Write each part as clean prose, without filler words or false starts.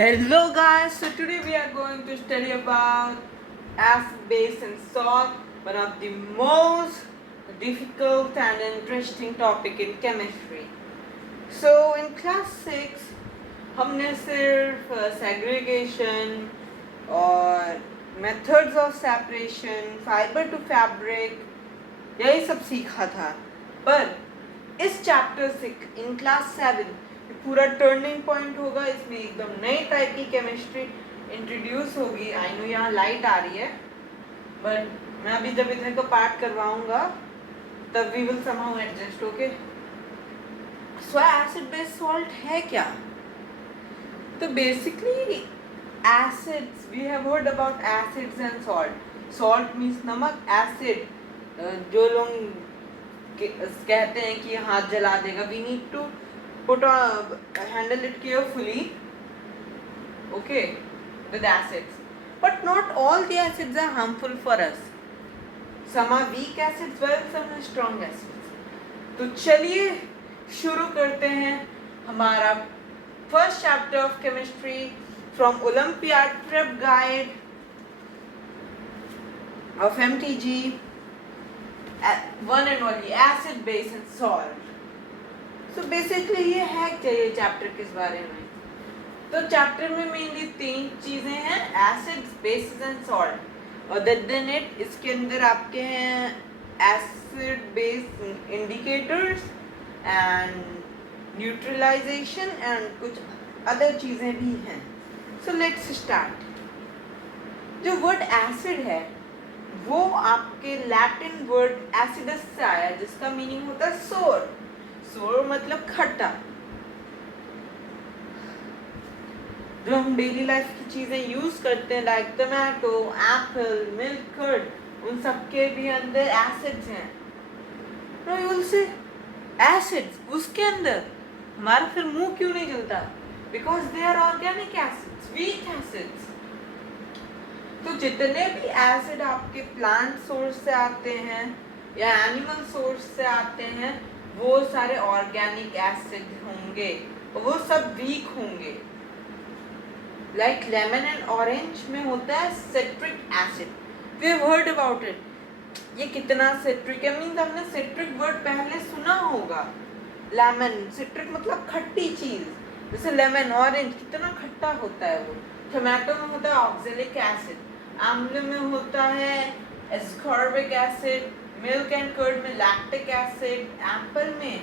Hello guys, so today we are going to study about acid, base and salt, one of the most difficult and interesting topic in chemistry. So in class 6 हमने सिर्फ segregation और methods of separation, fiber to fabric यही सब सीखा था, पर इस chapter से इन क्लास 7 पूरा टर्निंग पॉइंट होगा। इसमें एकदम नई टाइप की केमिस्ट्री इंट्रोड्यूस होगी। आई नो यहाँ लाइट आ रही है, बट मैं अभी जब इतने को पार्ट करवाऊंगा तब we will somehow adjust. Okay, so acid base salt है क्या? तो basically acids, we have heard about acids and salt. Salt means नमक, एसिड जो लोग कहते हैं कि हाथ जला देगा, we need to handle it carefully, okay, with acids. But not all the acids are harmful for us. Some are weak acids while some are strong acids. तो चलिए शुरू करते हैं हमारा first chapter of chemistry from olympiad prep guide of MTG, one and only acid base and salt. तो basically ये है क्या, ये चैप्टर किस बारे में? तो चैप्टर में मेनली 3 चीजें हैं, एसिड्स, बेसिस एंड सॉल्ट। और देन इट इसके अंदर आपके हैं acid base indicators and neutralisation and कुछ अदर चीजें भी हैं। So let's start. जो वर्ड एसिड है वो आपके लैटिन वर्ड एसिडस से आया, जिसका मीनिंग होता है सोर। सोर मतलब खट्टा। जो हम डेली लाइफ की चीजें यूज करते हैं like tomato, apple, milk, curd, उन सब के भी अंदर एसिड्स हैं। तो यू विल से एसिड्स, उसके अंदर हमारा फिर मुंह क्यों नहीं जलता? Because they are organic acids, weak acids. तो जितने भी एसिड आपके प्लांट सोर्स से आते हैं या एनिमल सोर्स से आते हैं वो सारे ऑर्गेनिक एसिड होंगे और वो सब वीक होंगे। लाइक लेमन एंड ऑरेंज में होता है citric acid, we have heard about it. ये कितना सिट्रिक है, मींस हमने सिट्रिक वर्ड पहले सुना होगा। लेमन, सिट्रिक मतलब खट्टी चीज, जैसे लेमन, ऑरेंज कितना खट्टा होता है वो। टोमेटो में होता है ऑक्जेलिक एसिड, आंवले में होता है ascorbic acid, milk and curd में लैक्टिक एसिड, एप्पल में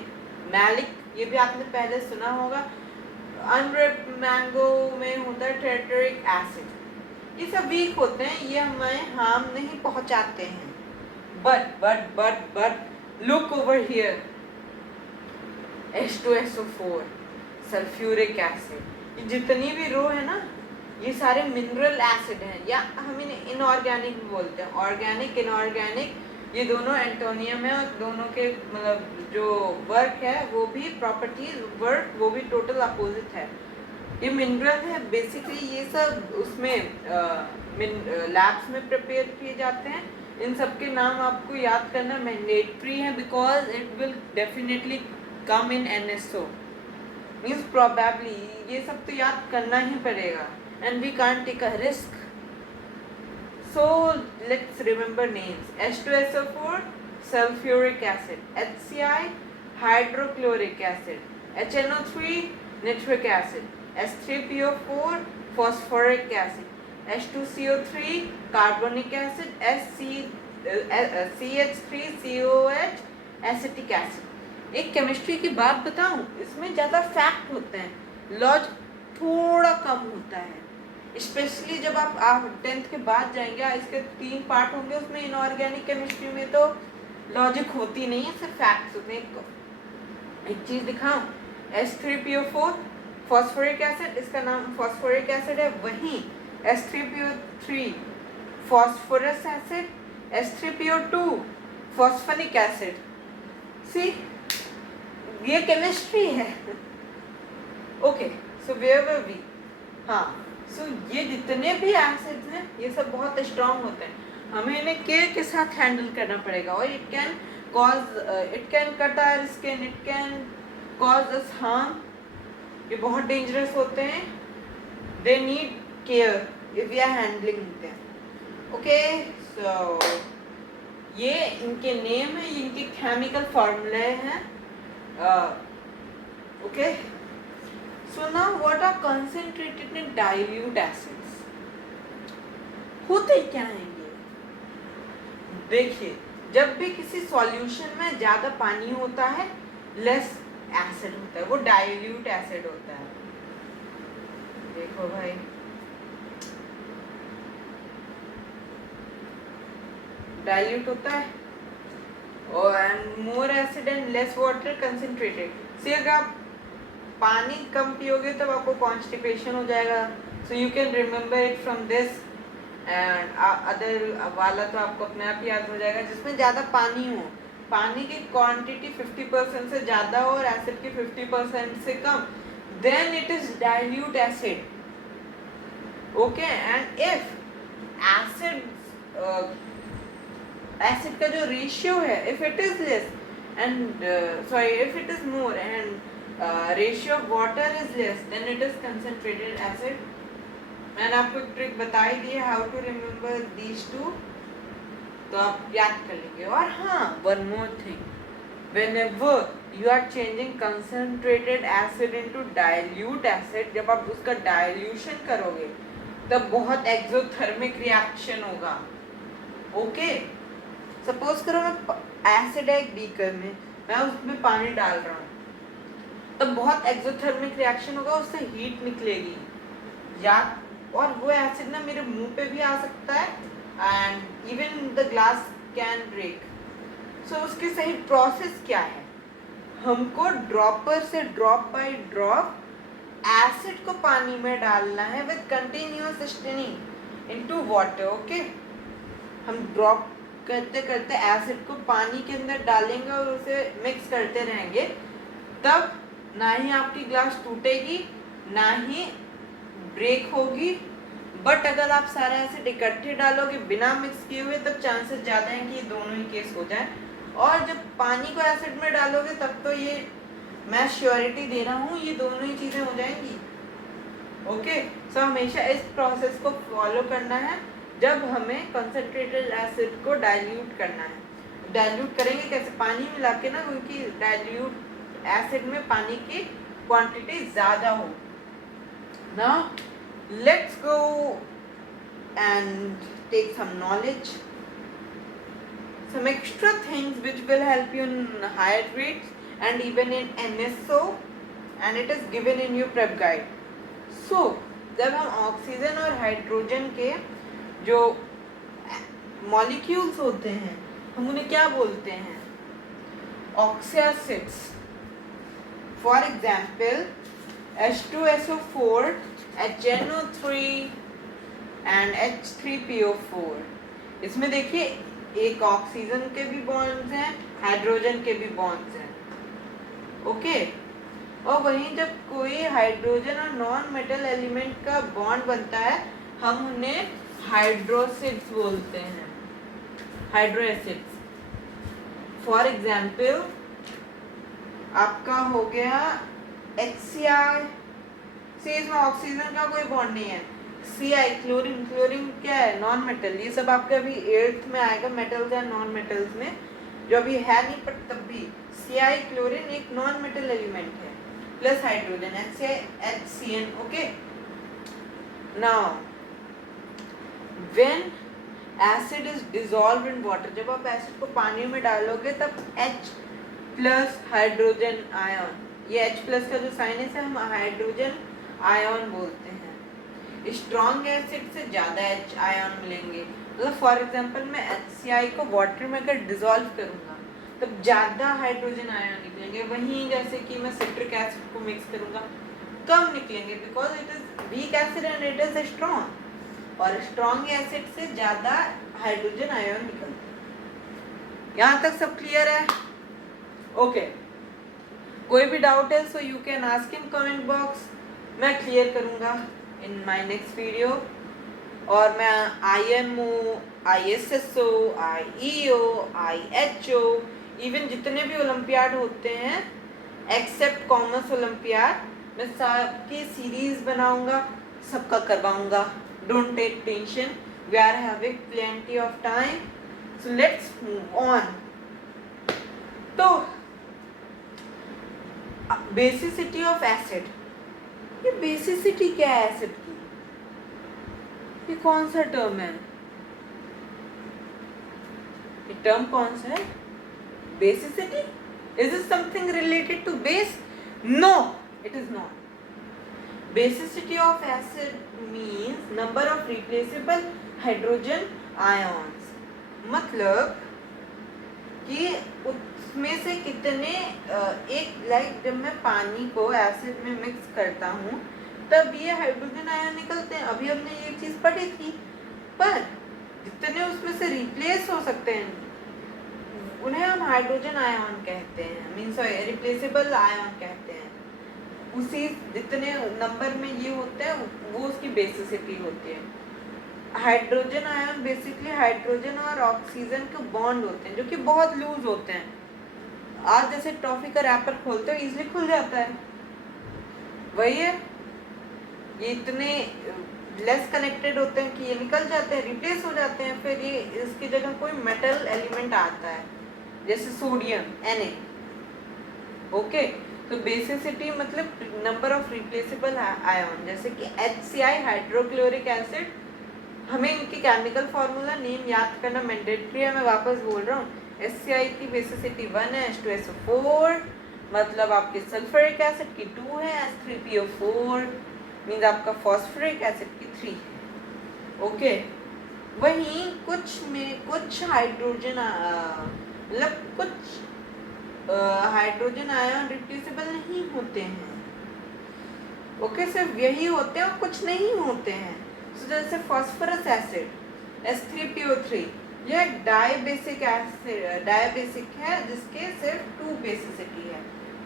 मैलिक, ये भी आपने पहले सुना होगा। अनरिप मैंगो में होता है टेट्रिक एसिड। ये सब वीक होते हैं, ये हमें हार्म नहीं पहुंचाते हैं। But look over here, H2SO4, sulphuric acid, ये जितनी भी रो है ना, ये सारे मिनरल एसिड हैं, या हम इन्हें इनऑर्गेनिक भी बोलते हैं। ऑर्गेनिक, इनऑर्गेनिक ये दोनों एंटोनियम है, और दोनों के मतलब जो वर्क है वो भी, प्रॉपर्टीज, वर्क वो भी टोटल अपोजिट है। ये मिनरल है बेसिकली, ये सब उसमें लैब्स में प्रिपेयर किए जाते हैं। इन सब के नाम आपको याद करना मैंडेटरी है, because it will definitely come in NSO, means probably ये सब तो याद करना ही पड़ेगा, and we can't take a risk. So let's remember names. H2SO4, sulfuric acid. HCl, hydrochloric acid. HNO3, nitric acid. S3PO4, phosphoric acid. H2CO3, carbonic acid. CH3COH, acetic acid. एक chemistry की बात बताऊं, इसमें ज़्यादा फैक्ट होते हैं, लॉज थोड़ा कम होता है। स्पेशली जब आप 10th के बाद जाएंगे, इसके 3 पार्ट होंगे, उसमें इनऑर्गेनिक केमिस्ट्री में तो लॉजिक होती नहीं है, सिर्फ फैक्ट्स होते हैं। एक चीज दिखाऊं, H3PO4 फॉस्फोरिक एसिड, इसका नाम फॉस्फोरिक एसिड है। वहीं S3PO3 phosphorus acid, S3PO2 phosphonic acid. See, ये केमिस्ट्री है। Okay, so where were we? हाँ, सो ये जितने भी एसिड्स हैं ये सब बहुत स्ट्रॉन्ग होते हैं, हमें इन्हें केयर के साथ हैंडल करना पड़ेगा। और it can cut our skin, it can cause us harm, ये बहुत डेंजरस होते हैं। they need care if we are handling them. Okay, so ये इनके नेम है, इनके केमिकल फॉर्मूले हैं. Okay, so now what are concentrated in dilute acids? होते क्या हैं ये? देखिए, जब भी किसी सॉल्यूशन में ज़्यादा पानी होता है, लेस एसिड होता है, वो डाइल्यूट एसिड होता है. देखो भाई, डाइल्यूट होता है और and more acid and less water concentrated. से अगर आप पानी कम पियोगे तब आपको कॉन्स्टिपेशन हो जाएगा. So you can remember it from this. And other वाला तो आपको अपने आप ही याद हो जाएगा, जिसमें ज़्यादा पानी हो, पानी की क्वांटिटी 50% से ज़्यादा हो और एसिड की 50% से कम, then it is dilute acid. Okay, and if acid का जो रेशियो है, if it is less and if it is more and ratio of water is less, then it is concentrated acid. मैंने आपको एक trick बताई दी है, how to remember these two, तो आप याद कर लेंगे. और हाँ, one more thing, whenever you are changing concentrated acid into dilute acid, जब आप उसका डाइल्यूशन करोगे तब बहुत एक्सोथर्मिक रिएक्शन होगा. ओके, सपोज करो मैं एसिड है एक बीकर में, मैं उसमें पानी डाल रहा हूँ, तब बहुत एक्सोथर्मिक रिएक्शन होगा, उससे हीट निकलेगी या, और वो एसिड ना मेरे मुंह पे भी आ सकता है and even the glass can break. So उसकी सही प्रोसेस क्या है? हमको ड्रॉपर से ड्रॉप बाय ड्रॉप एसिड को पानी में डालना है with continuous staining into water. Okay, हम ड्रॉप करते करते एसिड को पानी के अंदर डालेंगे और उसे मिक्स करते रहेंगे, तब ना ही आपकी ग्लास टूटेगी ना ही ब्रेक होगी. बट अगर आप सारा एसिड इकट्ठे डालोगे बिना मिक्स किए हुए, तब चांसेस ज़्यादा हैं कि ये दोनों ही केस हो जाए. और जब पानी को एसिड में डालोगे तब तो ये मैं श्योरिटी दे रहा हूँ, ये दोनों ही चीज़ें हो जाएंगी. ओके, सो हमेशा इस प्रोसेस को फॉलो करना है जब हमें कंसंट्रेटेड एसिड को डाइल्यूट करना है. डाइल्यूट करेंगे कैसे? पानी मिला के ना, क्योंकि डाइल्यूट एसिड में पानी की क्वांटिटी ज़्यादा हो. Now let's go and take some knowledge, some extra things which will help you in higher grades and even in MSO, and it is given in your prep guide. So जब हम oxygen और hydrogen के जो molecules होते हैं, हम उन्हें क्या बोलते हैं? Oxyacids. For example H2SO4, HNO3 and H3PO4. इसमें देखिए एक ऑक्सीजन के भी बॉन्ड्स हैं, हाइड्रोजन के भी बॉन्ड्स हैं. ओके, और वहीं जब कोई हाइड्रोजन और नॉन मेटल एलिमेंट का बॉन्ड बनता है, हम उन्हें हाइड्रोसिड्स बोलते हैं, हाइड्रोएसिड्स. फॉर एग्जाम्पल आपका हो गया HCl, से इसमें ऑक्सीजन का कोई बॉन्ड नहीं है. Ci, क्लोरीन, क्लोरीन क्या है? Non metal. ये सब आपके अभी 8th में आएगा, मेटल्स या नॉन मेटल्स में, जो अभी है नहीं, पर तब भी Ci, क्लोरीन एक नॉन मेटल एलिमेंट है, plus hydrogen HCN. Okay, now when acid is dissolved in water, जब आप एसिड को पानी में डालोगे तब H प्लस हाइड्रोजन आयन, ये H प्लस का जो साइन है, हम हाइड्रोजन आयन बोलते हैं. स्ट्रॉन्ग एसिड से ज़्यादा H आयन मिलेंगे. मतलब फॉर एग्जांपल मैं HCl को वाटर में अगर डिसॉल्व करूँगा तब ज़्यादा हाइड्रोजन आयन निकलेंगे. वहीं जैसे कि मैं सिट्रिक एसिड को मिक्स करूँगा कम निकलेंगे, because it is weak acid and it is strong, और स्ट्रॉन्ग एसिड से ज़्यादा हाइड्रोजन आयन निकलते हैं. यहाँ तक सब क्लियर है? ओके, कोई भी डाउट है so you can ask in comment box, मैं क्लियर करूँगा इन माय नेक्स्ट वीडियो. और मैं IMO, ISSO, IEO, IHO, even जितने भी ओलंपियाड होते हैं एक्सेप्ट कॉमर्स ओलंपियाड, मैं सबकी सीरीज़ बनाऊँगा, सबका करवाऊंगा, don't take tension, we are having plenty of time, so let's move on. तो बेसिसिटी ऑफ एसिड, ये बेसिसिटी क्या है एसिड की, ये कौन सा टर्म है, ये टर्म कौन सा है, basicity, is it something related to base, no it is not. Basicity of acid means number of replaceable hydrogen ions, मतलब कि उसमें से कितने एक लाइक जब मैं पानी को एसिड में मिक्स करता हूँ तब ये हाइड्रोजन आयन निकलते हैं, अभी हमने ये चीज पढ़ी थी, पर जितने उसमें से रिप्लेस हो सकते हैं उन्हें हम हाइड्रोजन आयन कहते हैं, मीन्स रिप्लेसेबल आयन कहते हैं। उसी जितने नंबर में ये होते हैं वो उसकी बेसिसिटी होती है। हाइड्रोजन आयन बेसिकली हाइड्रोजन और ऑक्सीजन के बॉन्ड होते हैं जो कि बहुत लूज होते हैं। आज जैसे टॉफी का रैपर खोलते हो इजीली खुल जाता है, वही है, ये इतने लेस कनेक्टेड होते हैं कि ये निकल जाते हैं, रिप्लेस हो जाते हैं, फिर ये इसकी जगह कोई मेटल एलिमेंट आता है जैसे सोडियम Na। ओके, तो बेसिसिटी मतलब नंबर ऑफ रिप्लेसेबल आयन, जैसे कि HCl हाइड्रोक्लोरिक एसिड, हमें इनकी केमिकल फार्मूला नेम याद करना मैंडेटरी है, मैं वापस बोल रहा हूँ। HCl की बेसिसिटी 1 है, H2SO4, मतलब आपके सल्फ्यूरिक एसिड की 2 है, H3PO4 मीन्स आपका फॉस्फोरिक एसिड की 3 है। ओके, वहीं कुछ हाइड्रोजन मतलब कुछ हाइड्रोजन आयन रिप्लेसेबल नहीं होते हैं। ओके, सिर्फ यही होते हैं और कुछ नहीं होते हैं। so, जैसे फॉस्फोरस एसिड H3PO3, यह एक डायबेसिक एसिड डायबेसिक है जिसके सिर्फ 2 बेसिसिटी है।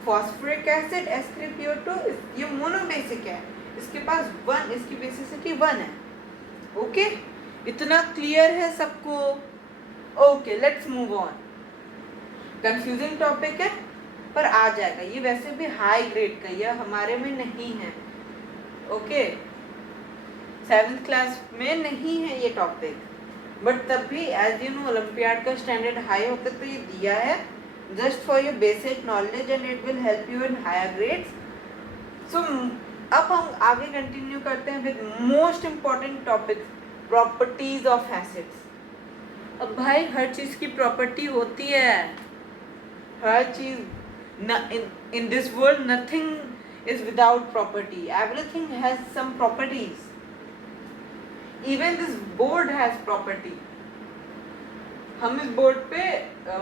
फॉस्फोरिक एसिड H3PO2 ये मोनोबेसिक है, इसके पास 1, इसकी बेसिसिटी 1 है। ओके, इतना क्लियर है सबको? Okay, let's move on. Confusing topic है पर आ जाएगा, ये वैसे भी हाई ग्रेड का, यह हमारे में नहीं है। ओके, 7th क्लास में नहीं है ये टॉपिक, बट तब भी एज यू नो ओलंपियाड का स्टैंडर्ड हाई होता है तो ये दिया है just for your basic knowledge and it will help you in higher grades. So अब हम आगे कंटिन्यू करते हैं with most important topic, properties of acids. अब भाई हर चीज की प्रॉपर्टी होती है, हर चीज in this world nothing is without property, everything has some properties, even this board has property। हम इस बोर्ड पे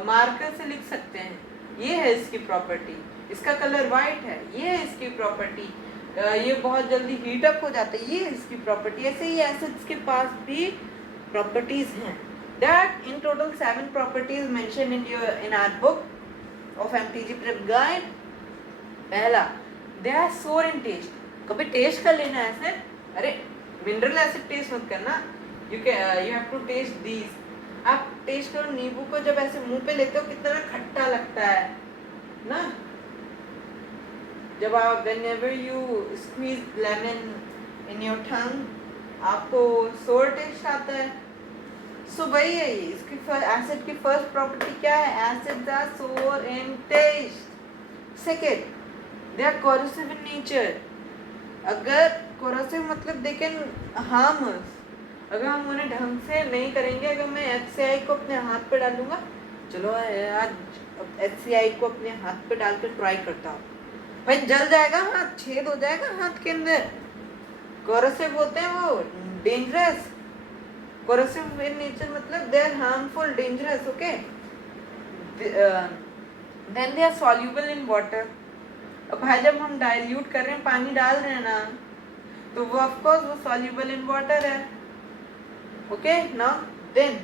मार्कर से लिख सकते हैं, ये है इसकी प्रॉपर्टी, इसका कलर वाइट है, ये है इसकी प्रॉपर्टी, ये बहुत जल्दी हीट अप हो जाता है, ये है इसकी प्रॉपर्टी। ऐसे ही एसिड्स के पास भी प्रॉपर्टीज हैं। That in total 7 properties mentioned in our book of MTG Prep Guide। पहला, they are sour in taste, कभी टेस्ट कर लेना ऐसे, अरे मिनरल एसिड टेस्ट मत करना, you have to taste these। आप टेस्ट करो नींबू को, जब ऐसे मुंह पे लेते हो कितना खट्टा लगता है ना, जब आप whenever you squeeze lemon in your tongue आपको sour टेस्ट आता है। सो वही है ये, इसकी एसिड की फर्स्ट प्रॉपर्टी क्या है, acids are sour in taste. Second, they are corrosive in nature. अगर कोरोसिव मतलब दे कैन हार्म अस, अगर हम उन्हें ढंग से नहीं करेंगे, अगर मैं HCl को अपने हाथ पे डालूंगा, चलो आज HCl को अपने हाथ पे डाल कर ट्राई करता हूँ, भाई जल जाएगा हाथ, छेद हो जाएगा हाथ के अंदर। कोरोसिव होते हैं वो डेंजरस, corrosive in nature मतलब they are harmful, dangerous, okay। Then they are soluble in water। अब भाई जब हम डाइल्यूट कर रहे हैं, पानी डाल रहे हैं ना, तो वो ऑफ कोर्स वो soluble in water है, okay। Now then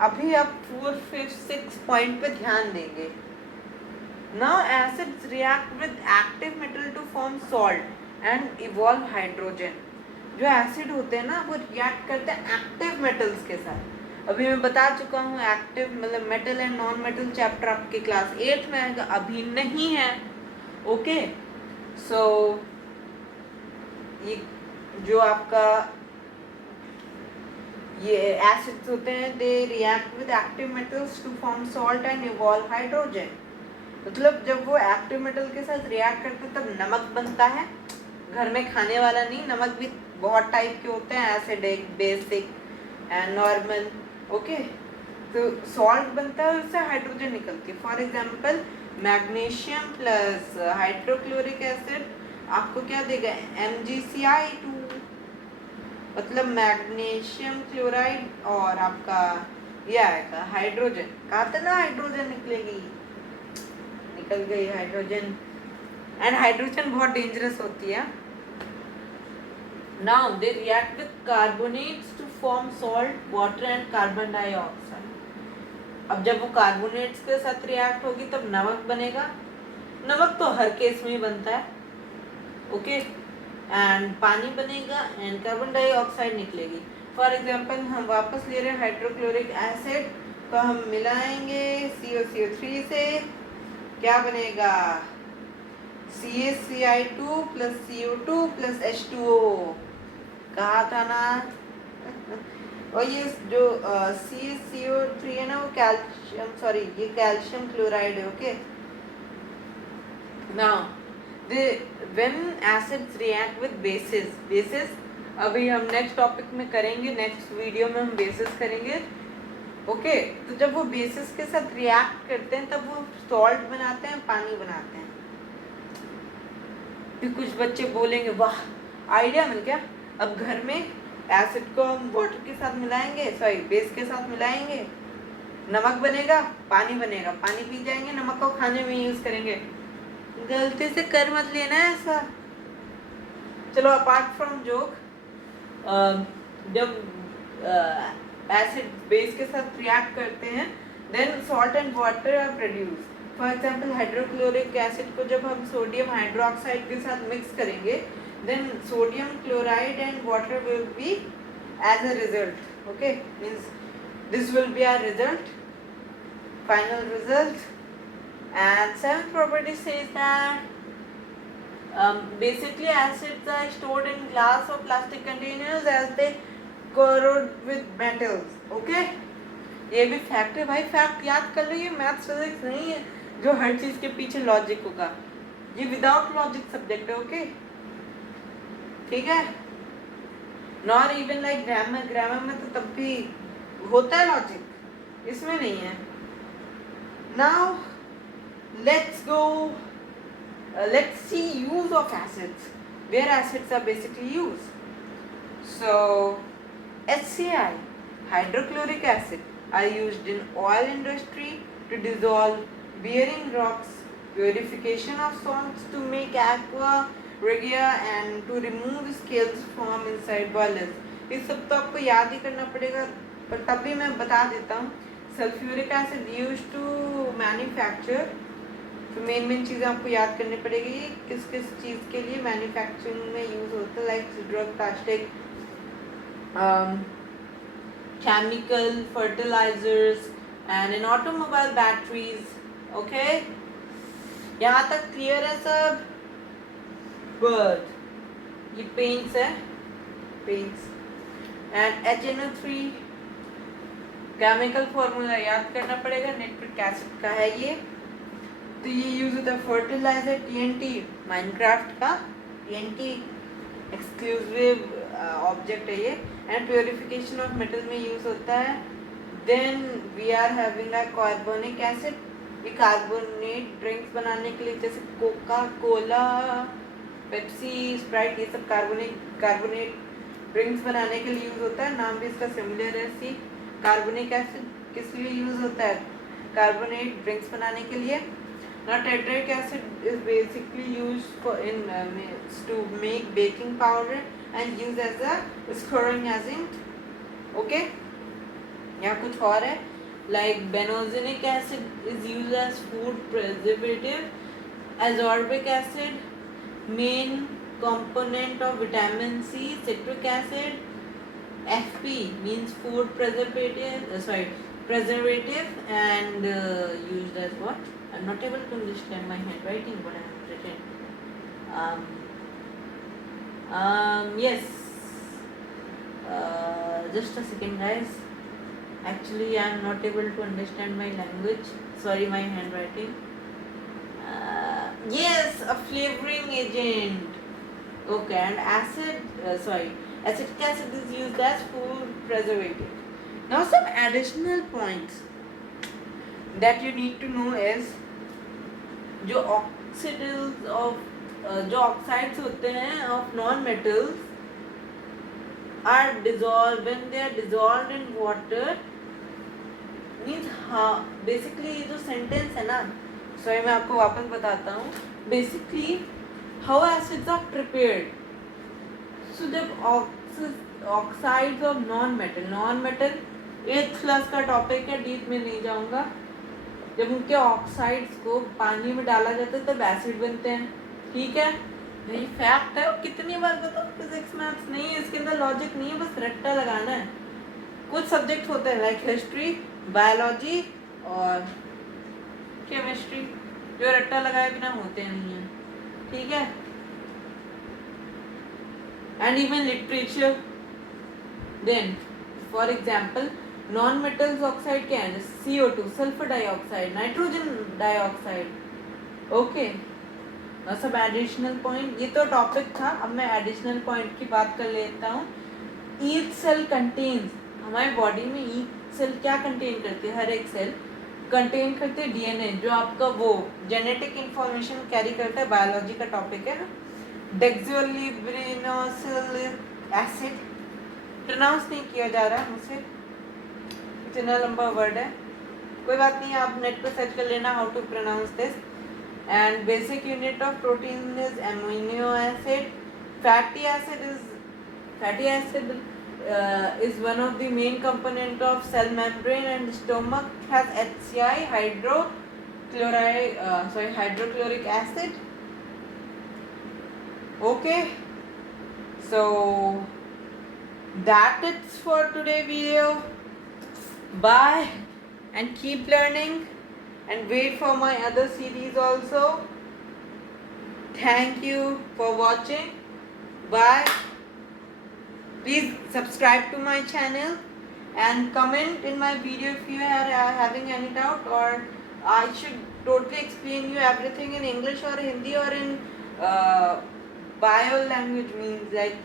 अभी आप 4, 5, 6 पॉइंट पे ध्यान देंगे। Now acids react with active metal to form salt and evolve hydrogen। जो एसिड होते हैं ना वो रिएक्ट करते हैं एक्टिव मेटल्स के साथ। अभी मैं बता चुका हूँ एक्टिव मतलब metal and non metal chapter आपके क्लास 8 में आएगा, अभी नहीं है। ओके, सो ये जो आपका ये एसिड्स होते हैं, they react with active metals to form salt and evolve hydrogen. मतलब जब वो एक्टिव मेटल के साथ रिएक्ट करते हैं तब नमक बनता है, घर में खाने वाला नहीं। नमक भी बहुत टाइप के होते हैं, acidic, basic and normal. Okay, तो सॉल्ट बनता है, उससे हाइड्रोजन निकलती है। For example magnesium plus hydrochloric acid आपको क्या देगा, MgCl2, मतलब मैग्नीशियम क्लोराइड और आपका ये आएगा हाइड्रोजन। कहा था ना हाइड्रोजन निकलेगी, निकल गई हाइड्रोजन। एंड हाइड्रोजन बहुत डेंजरस होती है। Now they react with carbonates to form salt, water and carbon dioxide. अब जब वो कार्बोनेट्स के साथ रिएक्ट होगी तब नमक बनेगा। नमक तो हर केस में ही बनता है, ओके। एंड पानी बनेगा एंड कार्बन डाइऑक्साइड निकलेगी। फॉर एग्जांपल हम वापस ले रहे हैं हाइड्रोक्लोरिक एसिड, तो हम मिलाएंगे COCO3 से, क्या बनेगा, CaCl2 plus CO2 plus H2O। कहा था ना और ये जो CaCO3 है ना, वो कैल्शियम, सॉरी ये कैल्शियम क्लोराइड है, okay. Now when acids react with basis, basis अभी हम नेक्स्ट टॉपिक में करेंगे, नेक्स्ट वीडियो में हम बेसिस करेंगे, ओके। तो जब वो बेसिस के साथ रिएक्ट करते हैं तब वो सॉल्ट बनाते हैं, पानी बनाते हैं। फिर कुछ बच्चे बोलेंगे वाह आइडिया मिल गया, अब घर में एसिड को हम वाटर के साथ मिलाएंगे, सॉरी बेस के साथ मिलाएंगे, नमक बनेगा, पानी बनेगा, पानी पी जाएंगे, नमक को खाने में यूज करेंगे। गलती से कर मत लेना ऐसा। चलो अपार्ट फ्रॉम जोक, जब एसिड बेस के साथ रिएक्ट करते हैं then salt and water are produce. For example hydrochloric acid को जब हम सोडियम हाइड्रोक्साइड के साथ मिक्स करेंगे then sodium chloride and water will be as a result, okay, means this will be our result, final result. And seventh property says that basically acids are stored in glass or plastic containers as they corrode with metals, okay। ये भी fact है भाई, fact याद कर लो, ये maths physics नहीं है जो हर चीज के पीछे लॉजिक होगा, ये विदाउट लॉजिक सब्जेक्ट है, ओके, ठीक है। Not even like grammar, grammar में तो तब भी होता है लॉजिक, इसमें नहीं है। Now let's go, let's see use of acids, where acids are basically use. So HCl, hydrochloric acid, are used in oil industry to dissolve bearing rocks, purification of salts to make aqua regia and to remove scales from inside boilers। ये सब तो आपको याद ही करना पड़ेगा, पर तब भी मैं बता देता हूँ। Sulphuric acid used to manufacture, तो मेन चीज़ें आपको याद करनी पड़ेगी किस किस चीज़ के लिए मैन्युफैक्चरिंग में यूज होता है, like drug, plastic, chemical fertilizers and in automobile batteries, okay। यहाँ तक क्लियर है सब? गुड। ये पेंट्स है, paints and HNO3 chemical formula याद करना पड़ेगा, नाइट्रिक एसिड का है ये। तो ये यूज होता है फर्टिलाइजर, TNT, माइनक्राफ्ट का TNT एक्सक्लूसिव ऑब्जेक्ट है ये, एंड प्योरिफिकेशन ऑफ मेटल में यूज होता है। Then we are having a carbonic acid, ये कार्बोनेट ड्रिंक्स बनाने के लिए, जैसे कोका कोला, पेप्सी, स्प्राइट, ये सब कार्बोनेट ड्रिंक्स बनाने के लिए यूज होता है। नाम भी इसका सिमिलर है, सी। कार्बोनिक एसिड किस लिए यूज होता है? कार्बोनेट ड्रिंक्स बनाने के लिए। Now tartaric acid is basically used for to make baking powder and used as a scouring agent, okay। यहाँ कुछ और है, like benzoic acid is used as food preservative, ascorbic acid main component of vitamin C, citric acid, FP means food preservative and used as what? I'm not able to understand my handwriting, what I have written. Yes, just a second guys, actually I am not able to understand my language, sorry my handwriting. Yes, a flavoring agent. Okay, and acetic acid is used as food preservative. Now some additional points that you need to know is जो oxidants of जो oxides होते हैं of non metals are dissolved when they are dissolved in water means हाँ basically ये जो sentence है ना, sorry मैं आपको वापस बताता हूँ. Basically how acids are prepared. So जब oxides of non metal 8th class का टॉपिक है, डीप में नहीं जाऊंगा. जब उनके ऑक्साइड्स को पानी में डाला जाता है तब एसिड बनते हैं. ठीक है, यही फैक्ट है. कितनी बार बताओ, फिजिक्स मैथ्स नहीं है, इसके अंदर लॉजिक नहीं है, बस रट्टा लगाना है. कुछ सब्जेक्ट होते हैं लाइक हिस्ट्री, बायोलॉजी और केमिस्ट्री जो रट्टा लगाए बिना होते नहीं है. ठीक है, and even literature. Then for example non metals oxide क्या है? CO2, sulphur dioxide, nitrogen dioxide. Okay, सब एडिशनल पॉइंट. ये तो टॉपिक था, अब मैं एडिशनल पॉइंट की बात कर लेता हूँ. ईच सेल कंटेन्स, हमारे बॉडी में ईच सेल क्या कंटेन करती है? हर एक सेल कंटेन करते हैं DNA, जो आपका वो जेनेटिक इंफॉर्मेशन कैरी करता है. बायोलॉजी का टॉपिक है ना. डेक्सोलिब्रेनोसिलिक एसिड, प्रोनाउंस नहीं किया जा रहा है मुझसे, इतना लंबा वर्ड है. कोई बात नहीं, आप नेट पर सर्च कर लेना how to pronounce this. And basic unit of protein is amino acid. Fatty acid is one of the main component of cell membrane, and stomach has HCl, hydrochloric acid. Okay, so that it's for today video. Bye, and keep learning and wait for my other series also. Thank you for watching. Bye. Please subscribe to my channel and comment in my video if you are having any doubt, or I should totally explain you everything in English or Hindi or in bio language, means like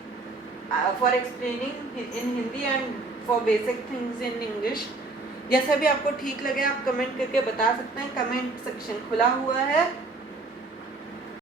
for explaining in Hindi and for basic things in English. जैसा भी आपको ठीक लगे आप comment करके बता सकते हैं. कमेंट सेक्शन खुला हुआ है.